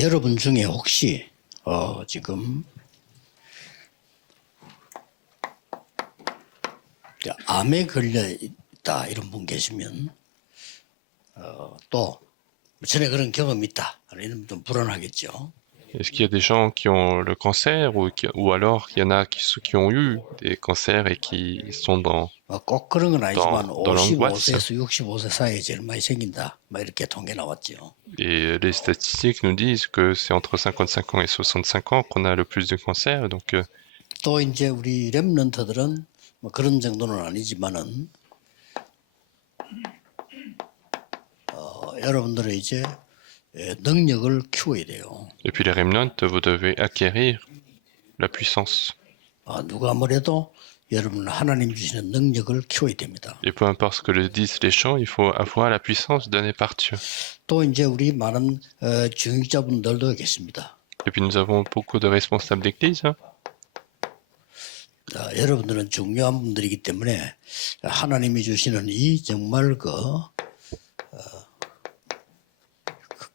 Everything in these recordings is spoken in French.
여러분 중에 혹시 지금 암에 걸려 있다 이런 분 계시면 또 전에 그런 경험이 있다 이러면 좀 불안하겠죠. Est-ce qu'il y a des gens qui ont le cancer ou alors il y en a qui ont eu des cancers et qui sont 꼭 그런 건 아니지만 dans l'angoisse? 55세에서 65세 사이에 제일 많이 생긴다. 막 이렇게 통계 나왔죠. Et les statistiques nous disent que c'est entre 55 ans et 65 ans qu'on a le plus de cancers. Donc, 또 이제 우리 렘넌트들은 뭐 그런 정도는 아니지만은 여러분들의 이제 능력을 키워야 돼요. et puis les remnants, vous devez acquérir la puissance. 누가 뭐래도 여러분 하나님 주시는 능력을 키워야 됩니다. Et peu importe ce que le disent les gens, il faut avoir la puissance donnée par Dieu. 또 이제 우리 많은 중직자분들도 계십니다. Et puis nous avons beaucoup de responsables d'église. Hein. 여러분들은 중요한 분들이기 때문에 하나님이 주시는 이 정말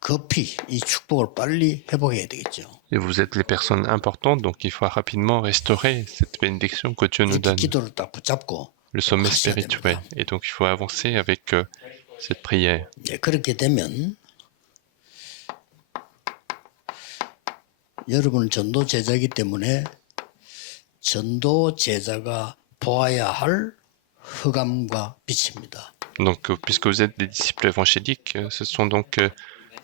급히 이 축복을 빨리 회복해야 되겠죠. Et vous êtes les personnes importantes, donc il faut rapidement restaurer cette bénédiction que Dieu nous donne, 기도를 딱 붙잡고 le sommet 하셔야 spirituel. 됩니다. Et donc il faut avancer avec cette prière. 그렇게 되면 여러분은 전도 제자이기 때문에 전도 제자가 보아야 할 흑암과 빛입니다. Donc, puisque vous êtes des disciples évangéliques, ce sont donc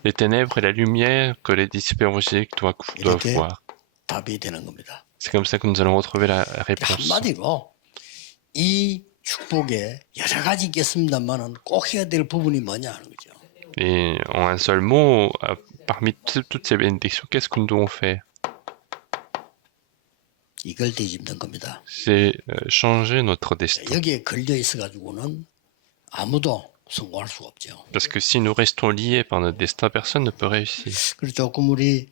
les ténèbres et la lumière que les disciples évangéliques doivent voir. 답이 되는 겁니다. C'est comme ça que nous allons retrouver la réponse. 한마디로 이 축복에 여러 가지 있겠습니다만은 꼭 해야 될 부분이 뭐냐 하는 거죠. Et en un seul mot, parmi toutes ces bénédictions, qu'est-ce que nous devons faire? 이걸 뒤집는 겁니다. C'est changer notre destin. 여기에 걸려 있어가지고는 아무도 성공할 수가 없죠. Parce que si nous restons liés par notre destin, personne ne peut réussir. 그래서 조금 우리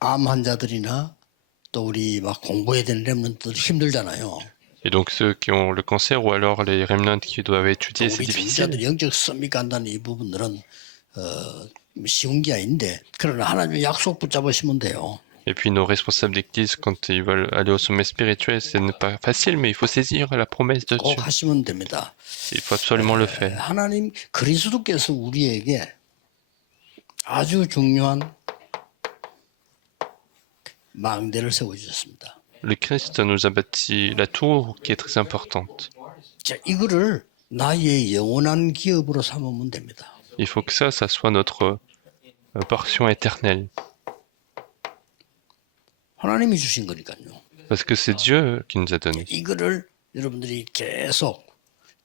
암 환자들이나 또 우리 막 공부해야 되는 렘넌트들 힘들잖아요. Et donc ceux qui ont le cancer ou alors les remnants qui doivent étudier, c'est 우리 difficile. 중자들 영적 썸이 간다는 이 부분들은 쉬운 게 아닌데 그러나 하나님 약속 붙잡으시면 돼요. Et puis nos responsables d'église, quand ils veulent aller au sommet spirituel, ce n'est pas facile, mais il faut saisir la promesse de Dieu. 꼭 하시면 됩니다. Il faut absolument le faire. 하나님 그리스도께서 우리에게 아주 중요한 망대를 세워주셨습니다. Le Christ nous a bâti la tour qui est très importante. 자, 이거를 나의 영원한 기업으로 삼으면 됩니다. Il faut que ça soit notre portion éternelle. 하나님이 주신 거니까요. Parce que c'est Dieu qui nous a donné. 이거를 여러분들이 계속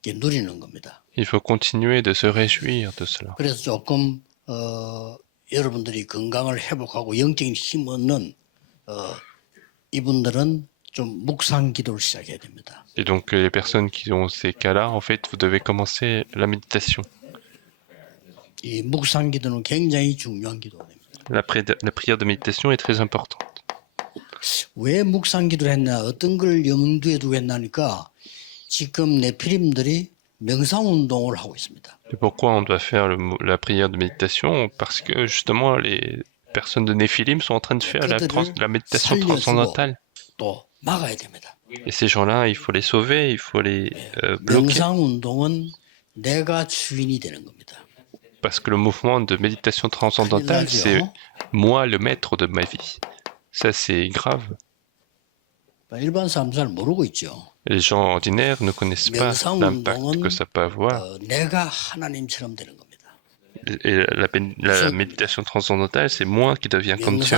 이렇게 누리는 겁니다. Il faut continuer de se réjouir de cela. 그래서 조금 여러분들이 건강을 회복하고 영적인 힘 얻는 이분들은 좀 묵상 기도를 시작해야 됩니다. Et donc les personnes qui ont ces cas-là, en fait, vous devez commencer la méditation. 이 묵상 기도는 굉장히 중요한 기도입니다. La prière de méditation est très importante. 왜 묵상 기도를 했나, 어떤 걸 염두에 두고 했나니까 지금 네피림들이 명상 운동을 하고 있습니다. Et pourquoi on doit faire la prière de méditation? Parce que justement, les personnes de Néphilim sont en train de faire la méditation transcendantale. 또 막아야 됩니다. Et ces gens-là, il faut les sauver, il faut les bloquer. 명상 운동은 내가 주인이 되는 겁니다. Parce que le mouvement de méditation transcendantale, c'est moi le maître de ma vie. Ça, c'est grave. 일반 사람 잘 모르고 있죠. Les gens ordinaires ne connaissent pas l'impact que ça peut avoir. 내가 하나님처럼 되는 겁니다. Et la méditation transcendantale, c'est moi qui deviens comme Dieu.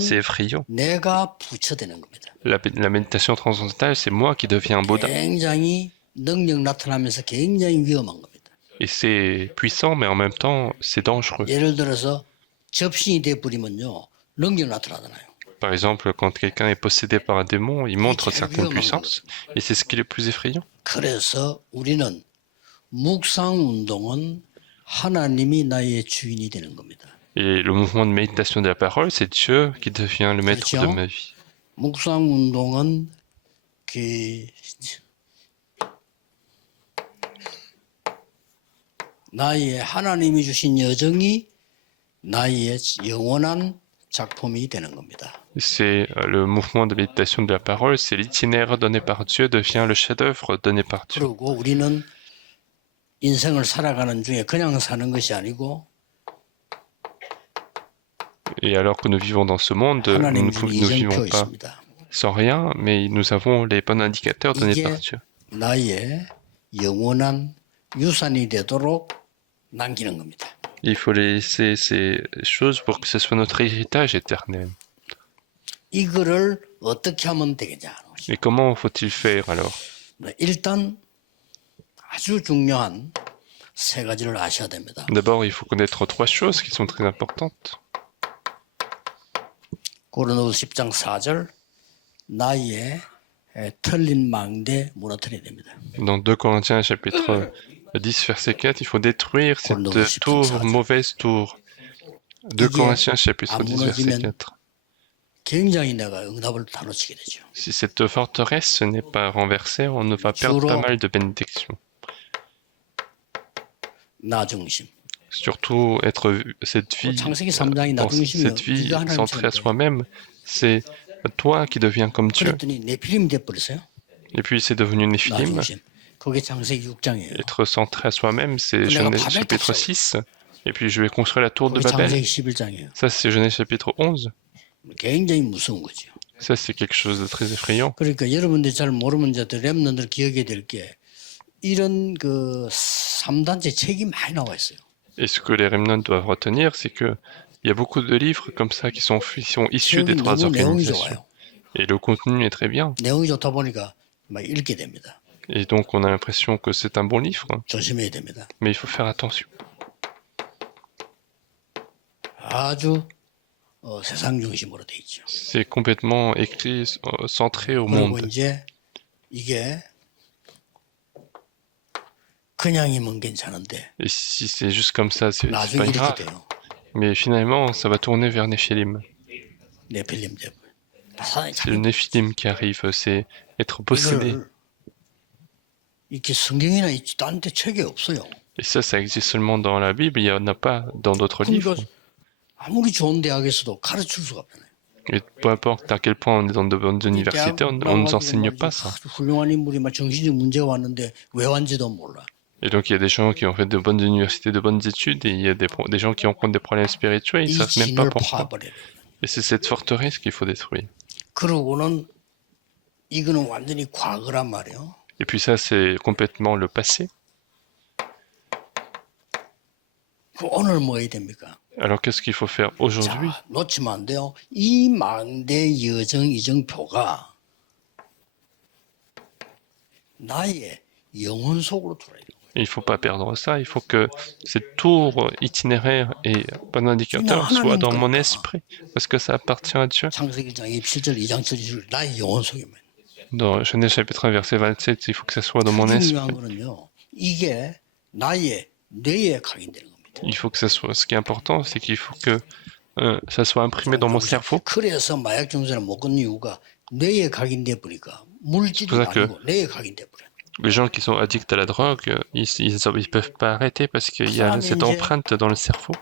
C'est effrayant. 내가 부처되는 겁니다. La méditation transcendantale, c'est moi qui deviens Bouddha. 굉장히 능력 나타나면서 굉장히 위험한 겁니다. Et c'est puissant, mais en même temps, c'est dangereux. 예를 들어서 접신이 돼 버리면요, 능력 나타나잖아요. Par exemple, quand quelqu'un est possédé par un démon, il montre certaines puissances, et c'est ce qui est le plus effrayant. 그래서 우리는 묵상 운동은 하나님이 나의 주인이 되는 겁니다. Et le mouvement de méditation de la parole, c'est Dieu qui devient le maître de ma vie. 묵상 운동은 나의 하나님이 주신 여정이 나의 영원한 작품이 되는 겁니다. C'est le mouvement de méditation de la parole, c'est l'itinéraire donné par Dieu devient le chef-d'œuvre donné par Dieu. 그리고 우리는 인생을 살아가는 중에 그냥 사는 것이 아니고 Et alors que nous vivons dans ce monde, nous 하나님 ne 준 vivons 이정표 pas 있습니다. sans rien, mais nous avons les bons indicateurs donnés 이게 par Dieu. 나의 영원한 유산이 되도록 남기는 겁니다. Il faut laisser ces choses pour que ce soit notre héritage éternel. 이거를 어떻게 하면 되겠냐. Et comment faut-il faire alors? 일단 아주 중요한 세 가지를 아셔야 됩니다. D'abord, il faut connaître trois choses qui sont très importantes. 고린도서 10장 4절 나의 틀린 망대 무너뜨려야 됩니다. Dans 2 Corinthiens chapitre 10 verset 4, il faut détruire cette tour, mauvaise tour. 2 Corinthiens chapitre 10 verset 4. 굉장히 내가 응답을 다 놓치게 되죠. Si cette forteresse n'est pas renversée, on ne va perdre pas mal de bénédictions. 나 중심. Surtout être cette vie, 창세기 3장이 나 중심이요. cette vie 네가 하나님 centrée à 처럼 돼. soi-même, c'est toi qui deviens comme Dieu. 그랬더니 네피림이 돼버렸어요. Et puis c'est devenu 나 Néphilim. 중심. 그게 창세기 6장이에요. Être centré à soi-même, c'est 내가 Genèse 바벨 chapitre 탑 6. Et puis je vais construire la tour de 그게 Babel. 창세기 11장이에요. Ça, c'est Genèse chapitre 11. 굉장히 무서운 거죠. Ça, c'est quelque chose de très effrayant. 그러니까 여러분들이 잘 모르면 자들 렘넌들 기억해야 될 게 이런 그 3단체 책이 많이 나와 있어요. Et ce que les remnants doivent retenir, c'est que il y a beaucoup de livres comme ça qui sont issus des 책이 trois 너무 내용이 organisations. 좋아요. Et le contenu est très bien. 내용이 좋다 보니까 막 읽게 됩니다. Et donc, on a l'impression que c'est un bon livre, 조심해야 됩니다. mais il faut faire attention. 아주 세상 중심으로 돼 있죠. C'est complètement écrit, centré au 그리고 monde. 이제 이게 그냥이면 괜찮은데 Et si c'est juste comme ça, c'est pas 나중에 이렇게 grave. 돼요. Mais finalement, ça va tourner vers Néphilim. 네필림 되고 사단이 C'est le 자기 Néphilim qui arrive, c'est être possédé. 이걸 이렇게 성경이나 딴 데 책에 없어요. Et ça existe seulement dans la Bible, il n'y en a pas dans d'autres livres. 그러니까 아무리 좋은 대학에서도 가르칠 수가 없잖아요. Et peu importe à quel point on est dans de bonnes universités, on ne nous enseigne pas ça. 훌륭한 인물이 막 정신적 문제가 왔는데 왜 왔는지도 몰라. Et donc il y a des gens qui ont fait de bonnes universités, de bonnes études, et il y a des gens qui rencontrent des problèmes spirituels, ils 이 ne savent même pas 진을 pourquoi. 파버려요. Et c'est cette forteresse qu'il faut détruire. 그러고는 이거는 완전히 과거란 말이에요. Et puis ça, c'est complètement le passé. 그 오늘 뭐 해야 됩니까? Alors qu'est-ce qu'il faut faire aujourd'hui? 자, 놓치면 안 돼요. 이 망대 여정 이정표가 나의 영혼 속으로 들어요. Et il ne faut pas perdre ça, il faut que cette tour itinéraire et bon indicateur soit dans mon esprit, parce que ça appartient à Dieu. 창세기 1장 27절 2장 7절 나의 영혼 속에. Dans Genèse chapitre 1 verset 27, il faut que ça soit dans mon 가장 esprit. 중요한 거는요. 이게 나의 뇌에 각인되는 겁니다. Il faut que ça soit. Ce qui est important, c'est qu'il faut que ça soit imprimé dans mon cerveau. 그래서 마약 중세는 못 끊는 이유가 뇌에 각인돼 버리니까 물질이 C'est pour ça 아니고 뇌에 각인돼 버려. Les gens qui sont addicts à la drogue, ils peuvent pas arrêter parce qu'il y a cette empreinte dans le cerveau.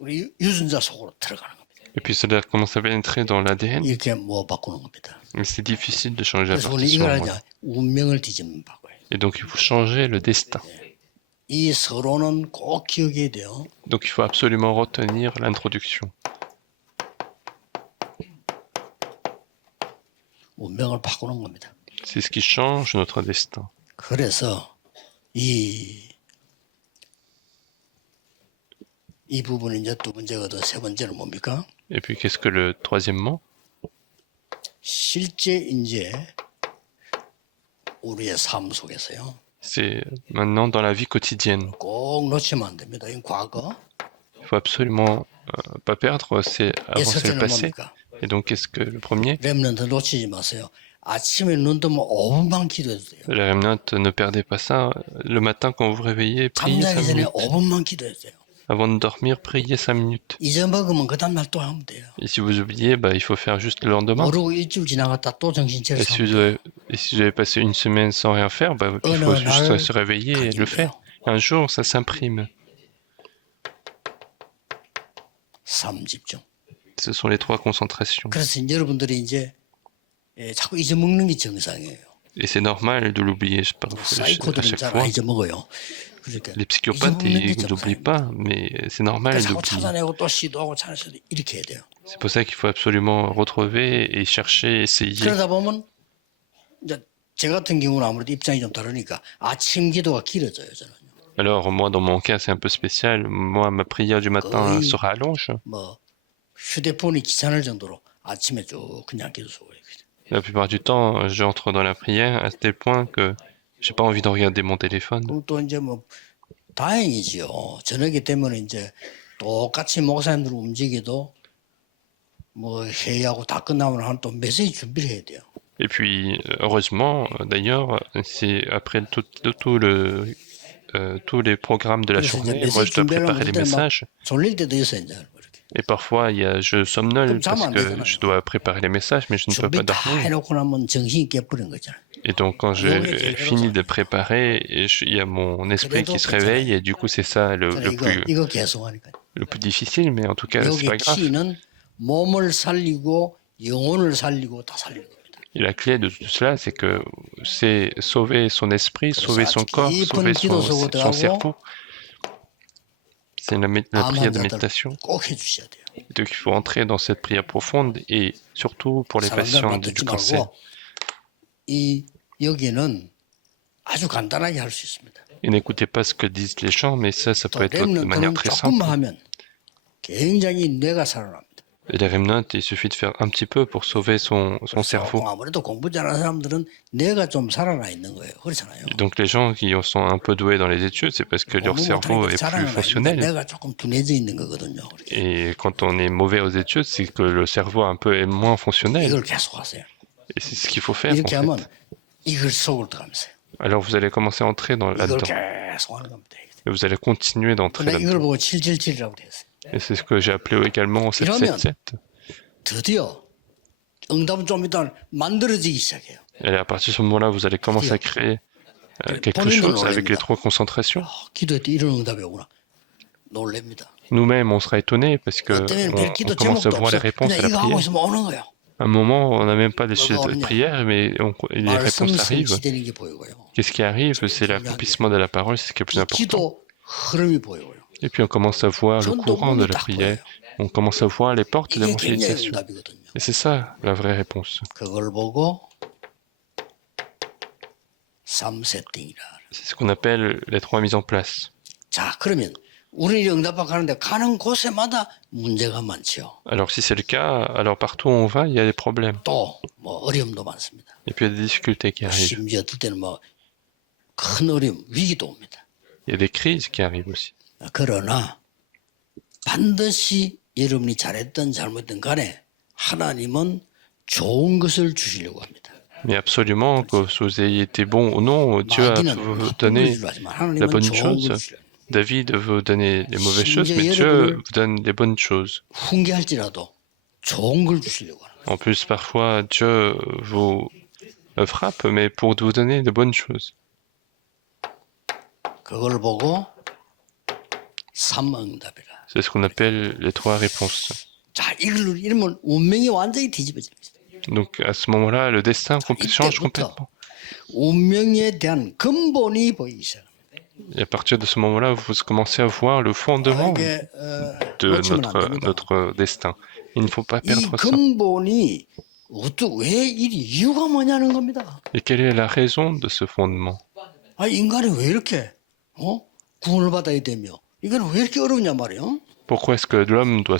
우리 유전자 속으로 들어가는 겁니다. Et puis cela commence à pénétrer dans l'ADN. 이렇게 뭐 바꾸는 겁니다. Mais c'est difficile de changer à 그래서 partir 우리 de ce 이걸 moment-là. 하자 운명을 뒤집는 바꿔요. Et donc il faut changer le destin. 이 서론은 꼭 기억해야 돼요. Donc il faut absolument retenir l'introduction. 운명을 바꾸는 겁니다. C'est ce qui change notre destin. 그래서 이 부분이 이제 두 번째거든. 세 번째는 뭡니까? Et puis qu'est-ce que le troisièmement? 실제 이제 우리의 삶 속에서요. C'est maintenant dans la vie quotidienne. 꼭 놓치면 안 됩니다. 이 과거. Il faut absolument pas perdre, c'est avancer le 첫째는 passé. 뭡니까? Et donc qu'est-ce que le premier? 렘넌트 놓치지 마세요. 아침에 눈 뜨면 5분만 기도해도 돼요. Les remnants, ne perdez pas ça. Le matin, quand vous vous réveillez, priez 5 잠자기 전에 minutes. 5분만 기도해도 돼요. Avant de dormir, priez 5 minutes. 잊어먹으면 그 다음날 또 하면 돼요. Et si vous oubliez, bah, il faut faire juste le lendemain. 모르고 일주일 지나갔다 또 정신 Et 차려서 하면 돼요. si vous avez passé une semaine sans rien faire, bah, il faut juste se réveiller et le faire. Un jour, ça s'imprime. 삼집중. Ce sont les trois concentrations. 그래서 이제 여러분들이 이제 자꾸 잊어먹는 게 정상이에요. Et c'est normal de l'oublier à 사이코들은 chaque 잘 fois. 안 잊어먹어요. 그러니까 Les psychopathes, 잊어먹는 게 ils n'oublient 정상이에요. pas, mais c'est normal 자꾸 d'oublier. 찾아내고 또 시도하고 찾아내고 이렇게 해야 돼요. C'est pour ça qu'il faut absolument retrouver et chercher, essayer. 그러다 보면 이제 제 같은 경우는 아무래도 입장이 좀 다르니까 아침 기도가 길어져요, 저는. Alors, moi, dans mon cas, c'est un peu spécial. Moi, ma prière du matin se rallonge. 뭐 휴대폰이 귀찮을 정도로 아침에 쭉 그냥 기도 속에. La plupart du temps, j'entre dans la prière à tel point que j'ai pas envie de regarder mon téléphone. 그럼 또 이제 뭐 다행이지요. 저녁이 되면 이제 똑같이 목사님들 움직여도 뭐 회의하고 다 끝나면 한 또 메시지 준비를 해야 돼요. Et puis, heureusement, d'ailleurs, c'est après tous les programmes de la 그래서 이제 journée, moi, je 메시지 dois 준비하려면 préparer les 그때는 막 messages. 졸릴 때도 있어요, 이제. 이렇게. Et parfois, je somnole 그럼 parce 자면 안 que 되잖아요. je dois préparer les messages, mais je ne peux pas 준비 다 dormir. 해놓고 나면 정신이 깨버린 거잖아요. Et donc, quand j'ai fini de préparer, il y a mon esprit qui se réveille, et du coup, c'est ça 이거 계속 하니까. le plus difficile, mais en tout cas, c'est pas 여기 grave. 키는 몸을 살리고 영혼을 살리고 다 살리는 겁니다. Et la clé de tout cela, c'est que c'est sauver son esprit, sauver son corps, sauver son cerveau. C'est la prière de méditation. 꼭 해주셔야 돼요. Donc, il faut entrer dans cette prière profonde, et surtout pour les 사람들 patients 말 du 듣지 cancer. 말고 여기는 아주 간단하게 할 수 있습니다. Et n'écoutez pas ce que disent les gens, mais ça 또 peut être de manière 렘넌트는 très simple. 조금만 하면 굉장히 뇌가 살아납니다. Et les remnants, il suffit de faire un petit peu pour sauver son cerveau. 아무래도 공부 잘하는 사람들은 뇌가 좀 살아나 있는 거예요. 그렇잖아요. Et donc les gens qui sont un peu doués dans les études, c'est parce que leur cerveau est plus fonctionnel. 뇌가 조금 둔해져 있는 거거든요. Et quand on est mauvais aux études, c'est que le cerveau un peu est moins fonctionnel. 이걸 계속 하세요. Et c'est ce qu'il faut faire. 이렇게 En 하면 fait. 이걸 속을 들어가면서 Alors vous allez commencer à entrer 이걸 là-dedans. 계속 하는 겁니다. Et vous allez continuer d'entrer 근데 이걸 là-dedans. 보고 777이라고 됐어요. Et c'est ce que j'ai appelé également 777. 드디어 응답은 좀 이따 만들어지기 시작해요. Et à partir de ce moment-là, vous allez commencer à créer quelque chose avec les trois concentrations. 기도할 때 이런 응답이 오구나. 놀랍니다. Nous-mêmes, on sera étonnés parce que on commence à voir les réponses à la 이거 하고 prière. 있으면 오는 거예요. À un moment, on n'a même pas les sujets de prière, mais les 말씀 réponses arrivent. 성취되는 게 보이고요. Qu'est-ce qui arrive? C'est l'accomplissement de la parole, c'est ce qui est le plus important. 기도 흐름이 보이고요. Et puis on commence à voir le courant de la prière. On commence à voir les portes de 이게 굉장히 l'évangélisation. 응답이거든요. Et c'est ça la vraie réponse. 그걸 보고 3세팅이라. C'est ce qu'on appelle les trois mises en place. 자, 그러면 우리 응답받고 가는데 가는 곳에마다 문제가 많죠. Alors si c'est le cas, alors partout où on va, il y a des problèmes. 또 뭐 어려움도 많습니다. Et puis il y a des difficultés qui arrivent. 심지어 어떨 때는 뭐 큰 어려움, 위기도 옵니다. Il y a des crises qui arrivent aussi. 그러나 반드시 여러분이 잘했든 잘못했든 간에 하나님은 좋은 것을 주시려고 합니다. Mais absolument, que vous ayez été bon ou non, Dieu a vous donné la bonne chose. David veut vous donner les mauvaises choses, mais Dieu vous donne les bonnes choses. 훈계할지라도 좋은 걸 주시려고 합니다. En plus, parfois, Dieu vous frappe, mais pour vous donner de bonnes choses. 그걸 보고 삼응답이라. C'est ce qu'on appelle les trois réponses. 자, 이러면 운명이 완전히 뒤집어집니다. Donc à ce moment-là, le destin change complètement. 운명에 대한 근본이 보이기 시작합니다. Et à partir de ce moment-là, vous commencez à voir le fondement de notre destin. Il ne faut pas 이 perdre ça. 근본이 왜 이유가 뭐냐는 겁니다. Et quelle est la raison de ce fondement? 아, 인간이 왜 이렇게 구원을 받아야 되며 이건 왜 이렇게 어렵냐 말이에요. Pourquoi est-ce que l'homme doit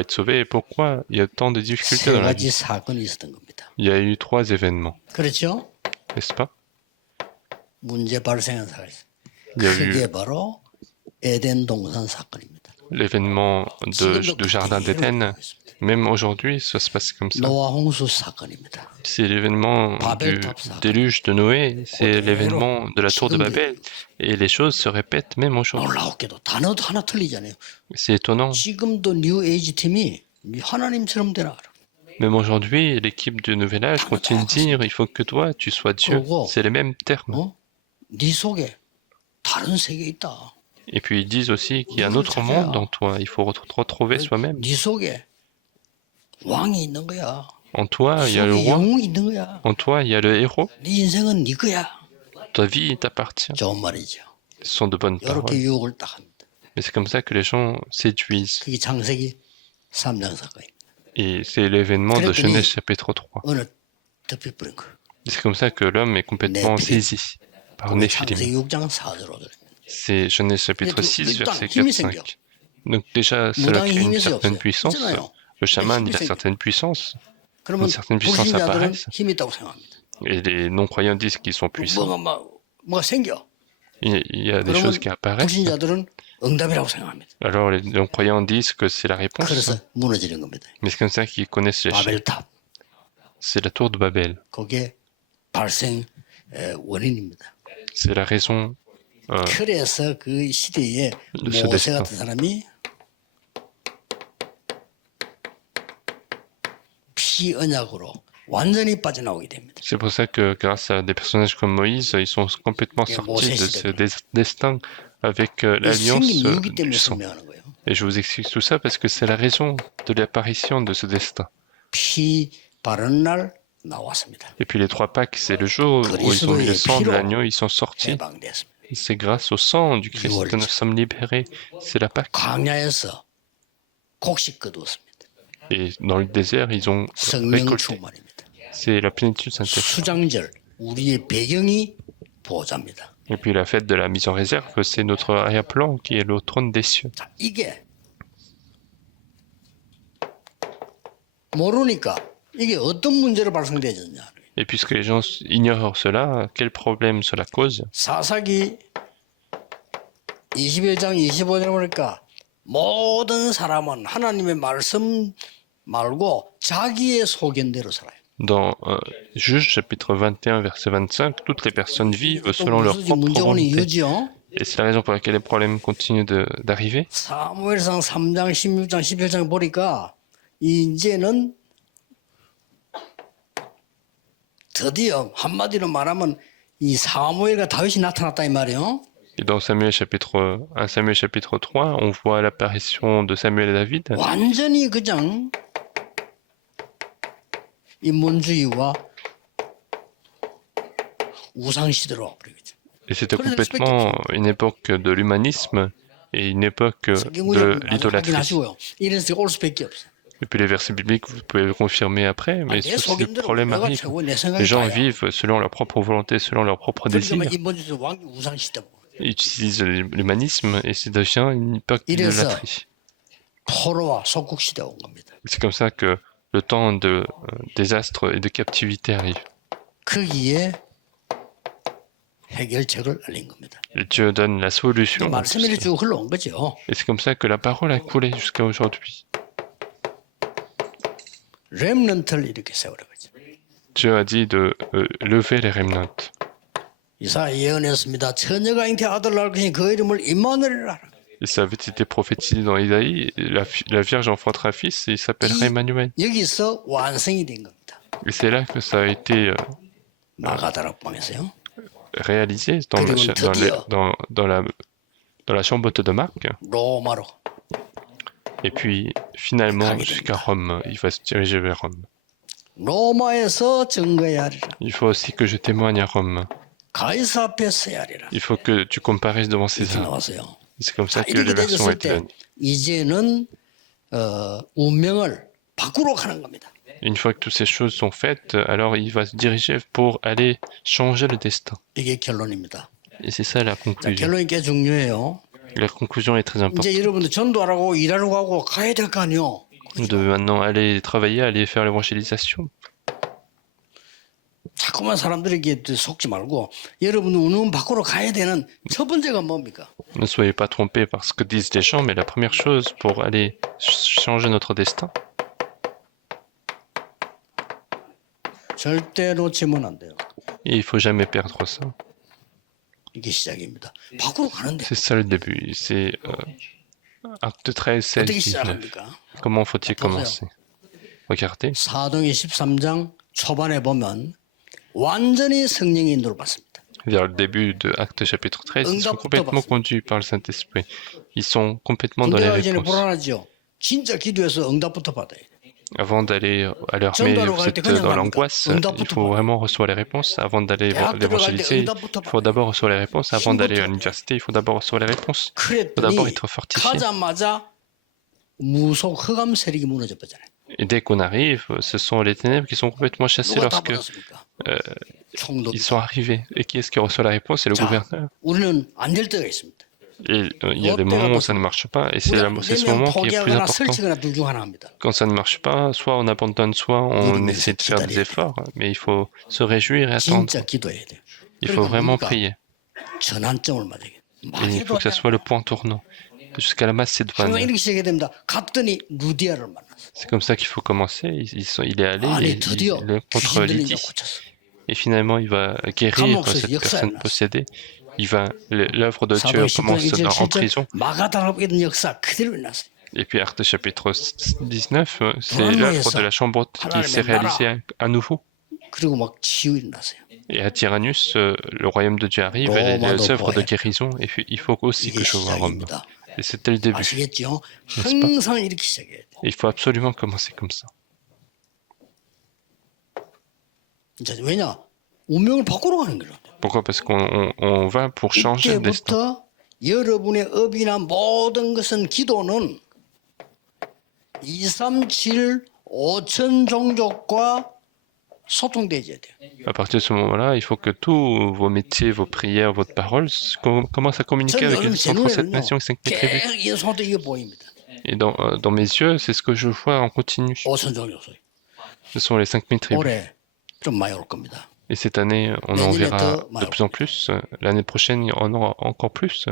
être sauvé et pourquoi il y a tant de difficultés dans la vie? 세 가지 사건이 있었던 겁니다. Il y a eu trois événements, 그렇죠? n'est-ce pas? 문제 발생한 사건이 있어요. Il y a eu 그게 바로 에덴 동산 사건입니다. l'événement du jardin d'Éden. Même aujourd'hui, ça se passe comme ça. 노아 홍수 사건입니다. C'est l'événement du déluge de Noé, c'est l'événement de la tour de Babel. Et les choses se répètent même aujourd'hui. 놀랍게도 단어도 하나 틀리잖아요. C'est étonnant. 지금도 뉴 에이지 팀이 하나님처럼 되라. Même aujourd'hui, l'équipe du Nouvel Âge continue de dire il faut que toi, tu sois Dieu. C'est les mêmes termes. 네 속에 다른 세계에 있다. Et puis ils disent aussi qu'il y a un autre monde en toi. Il faut retrouver soi-même. 네 속에 왕이 있는 거야. En toi, il y a le 속에 roi. 영웅이 있는 거야. En toi, il y a le héros. 네 인생은 네 거야. Ta vie t'appartient. 좋은 말이죠. Ce sont de bonnes paroles. 이렇게 유혹을 딱 합니다. Mais c'est comme ça que les gens séduisent. 그게 창세기 3장 사건입니다. Et c'est l'événement de Genèse chapitre 3. 어느 덮여버린 거야. Et c'est comme ça que l'homme est complètement saisi par Néphilim. 창세기 6장 4절로. C'est Genèse chapitre 6, verset 4-5. Donc déjà, cela crée une certaine puissance. Le chaman, il a certaines puissances. Une certaine puissance apparaît. 힘이 있다고 생각합니다. Et les non-croyants disent qu'ils sont puissants. 뭐가 생겨. Il y a des choses qui apparaissent. 불신자들은 응답이라고 생각합니다. Alors les non-croyants disent que c'est la réponse. 그래서 무너지는 겁니다. Mais c'est comme ça qu'ils connaissent l'échec. 바벨탑. C'est la tour de Babel. 그게 발생 원인입니다. C'est la raison 그래서 그 시대에 de ce 모세 destin. 같은 사람이 피언약으로 완전히 빠져나오게 됩니다. C'est pour ça que grâce à des personnages comme Moïse, ils sont complètement sortis de ce destin avec l'alliance 생긴 이유기 때문에 du sang. 설명하는 거예요. Et je vous explique tout ça parce que c'est la raison de l'apparition de ce destin. 피 바른 날 나왔습니다. Et puis les trois Pâques, c'est le jour où ils ont mis le sang de l'agneau, ils sont sortis. 해방됐습니다. C'est grâce au sang du Christ que nous sommes libérés. C'est la Pâque. 광야에서 곡식 거두었습니다. Et dans le désert, ils ont 성령 récolté. 충만입니다. C'est la plénitude Saint-Esprit. 수장절 우리의 배경이 보호자입니다. Et puis la fête de la mise en réserve, c'est notre arrière-plan qui est le trône des cieux. 자, 이게 모르니까 이게 어떤 문제로 발생되었냐. Et puisque les gens ignorent cela, quel problème cela cause? 사사기 21장 25절에 보니까 모든 사람은 하나님의 말씀 말고 자기의 소견대로 살아요. Dans Juge chapitre 21 verset 25, toutes les personnes vivent selon leur propre 문제가 오는 volonté. 이유지요. Et c'est la raison pour laquelle les problèmes continuent d'arriver. 사무엘상 3장, 16장, 11장 보니까 이제는 드디어 한마디로 말하면 이 사무엘과 다윗이 나타났다 이 말이에요. Et dans Samuel chapitre 1 Samuel chapitre 3, on voit l'apparition de Samuel et David. 완전히 그냥 인본주의와 우상 시대로 와버리겠죠. Et c'était complètement une époque de l'humanisme et une époque de l'idolâtrie. 이래서 올 수밖에 없어요. Et puis les versets bibliques, vous pouvez le confirmer après, mais si le problème arrive, les gens vivent selon leur propre volonté, selon leur propre désir. Ils utilisent l'humanisme et ça devient une époque d'idolâtrie. 포로와 속국 시대가 온 겁니다. C'est comme ça que le temps de désastre et de captivité arrive. 거기에 해결책을 알린 겁니다. Et Dieu donne la solution. 말씀이 쭉 흘러온 거죠. Et c'est comme ça que la parole a coulé jusqu'à aujourd'hui. 렘넌트를 이렇게 세우라 거죠. Dieu a dit de lever les remnants. 이사야 예언했습니다. 처녀가 잉태 아들 낳을 것이니 그 이름을 임마누엘이라 하라. Et ça avait été prophétisé dans Isaïe, la Vierge enfantera un fils et il s'appellera Emmanuel. 여기서 완성이 된 겁니다. Et c'est là que ça a été 마가다락방에서요. réalisé dans la chambre haute de Marc. 로마로. Et puis finalement jusqu'à Rome, il va se diriger vers Rome. 로마에서 증거해야 하리라. Il faut aussi que je témoigne à Rome. 가이사 앞에 서야 하리라. Il faut que tu comparaisses devant 이렇게 César. 나왔어요. C'est comme ça 자, que les 이렇게 versions ont 되었을 été 때 données. 이제는 운명을 바꾸러 가는 겁니다. Une fois que toutes ces choses sont faites, alors il va se diriger pour aller changer le destin. 이게 결론입니다. Et c'est ça la 자, conclusion. 결론이 꽤 중요해요. La conclusion est très importante. 이제 여러분들 전도하라고 일하러 가고 가야 될 거 아니요. Nous devons maintenant aller travailler, aller faire l'évangélisation. 자꾸만 사람들에게 속지 말고 여러분들 운명 밖으로 가야 되는 첫 번째가 뭡니까? Ne soyez pas trompés par ce que disent les gens, mais la première chose pour aller changer notre destin, 절대 놓치면 안 돼요. et il faut jamais perdre ça. 이게 시작입니다. 밖으로 가는데 C'est ça le début. C'est acte 13, 16, 어떻게 19. 시작합니까? Comment faut-il commencer? Regardez. 사도행전 13장 초반에 보면 완전히 성령의 인도를 받습니다. vers le début de Actes chapitre 13, ils sont complètement conduits par le Saint-Esprit. Ils sont complètement dans les réponses. Avant d'aller à l'armée, vous êtes dans l'angoisse, il faut vraiment recevoir les réponses. Avant d'aller évangéliser, il faut d'abord recevoir les réponses. Avant d'aller à l'université, il faut d'abord recevoir les réponses. Il faut d'abord être fortifié. Et dès qu'on arrive, ce sont les ténèbres qui sont complètement chassées lorsque ils sont arrivés. Et qui est-ce qui reçoit la réponse? C'est le gouverneur. Et il y a des moments où ça ne marche pas, et c'est ce moment qui est plus important. Quand ça ne marche pas, soit on abandonne, soit on essaie de faire des efforts, mais il faut se réjouir et attendre. Il faut vraiment prier. Et il faut que ça soit le point tournant, jusqu'à la Macédoine. C'est comme ça qu'il faut commencer. Il est allé contre Lydie. Et finalement, il va guérir cette personne possédée. L'œuvre de Dieu commence en prison. Et puis Actes chapitre 19, c'est l'œuvre de la chambre haute qui s'est réalisée à nouveau. Et à Tyrannus, le royaume de Dieu arrive et les œuvres de guérison. Et puis, il faut aussi que je vois Rome. Et c'était le début, n'est-ce pas? Il faut absolument commencer comme ça. Pourquoi? Parce qu'on va pour changer le destin. 여러분의 업이나 모든 것은 기도는 237 5천 종족과 소통되어야 돼요. À partir de ce moment-là, il faut que tous vos métiers, vos prières, votre parole commencent à communiquer avec les 137 nations et 5 000 tribus. Et dans mes yeux, c'est ce que je vois en continu. Ce sont les 5 000 tribus. Et cette année, on en verra de plus en plus. L'année prochaine, il y en aura encore plus.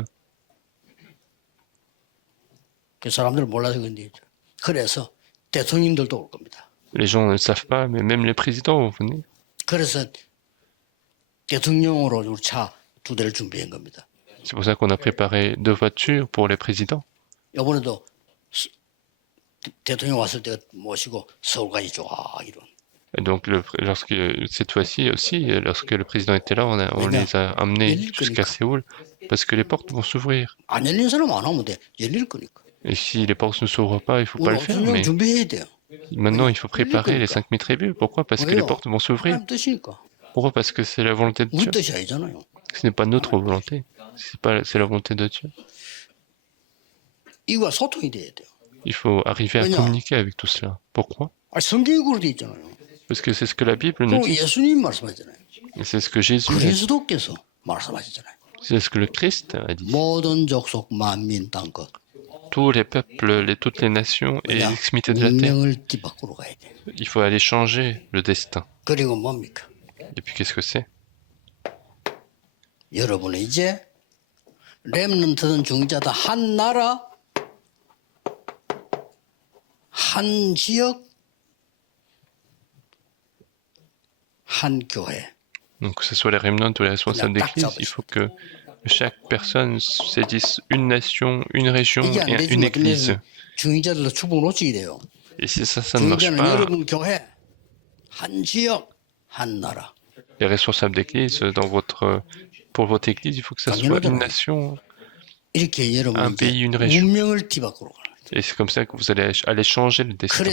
Les gens ne le savent pas, mais même les présidents vont venir. C'est pour ça qu'on a préparé 2 voitures pour les présidents. Et donc, cette fois-ci aussi, lorsque le président était là, on les a amenés jusqu'à Séoul, parce que les portes vont s'ouvrir. Et si les portes ne s'ouvrent pas, il ne faut pas le faire, mais maintenant, il faut préparer les 5 000 tribus. Pourquoi? Parce que les portes vont s'ouvrir. Pourquoi? Parce que c'est la volonté de Dieu. Ce n'est pas notre volonté, c'est la volonté de Dieu. Il faut arriver à communiquer avec tout cela. Pourquoi? Parce que c'est ce que la Bible nous dit. Et c'est ce que Jésus a dit. C'est ce que le Christ a dit. Tous les peuples, toutes les nations et l'extrémité de la terre. Il faut aller changer le destin. Et puis qu'est-ce que c'est? 여러분은 이제 렘넌트는 중자다 한 나라, 한 지역, 한 교회. Donc que ce soit les remnants ou les responsables d'église, il faut que chaque personne saisisse une nation, une région et une église. Et si ça ne marche pas, les responsables d'église, pour votre église, il faut que ça soit une nation, un pays, une région. Et c'est comme ça que vous allez aller changer le destin.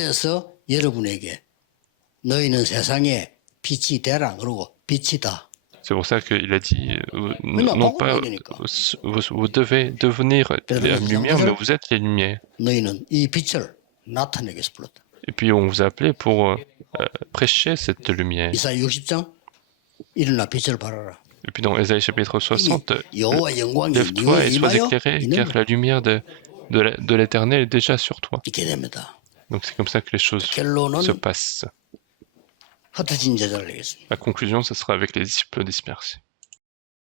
C'est pour ça qu'il a dit, non pas vous devez devenir la lumière, mais vous êtes les lumières. Et puis on vous a appelé pour prêcher cette lumière. Et puis dans Ésaïe chapitre 60, lève-toi et sois éclairé, car la lumière de l'Éternel est déjà sur toi. Donc c'est comme ça que les choses se passent. La conclusion, ce sera avec les disciples dispersés.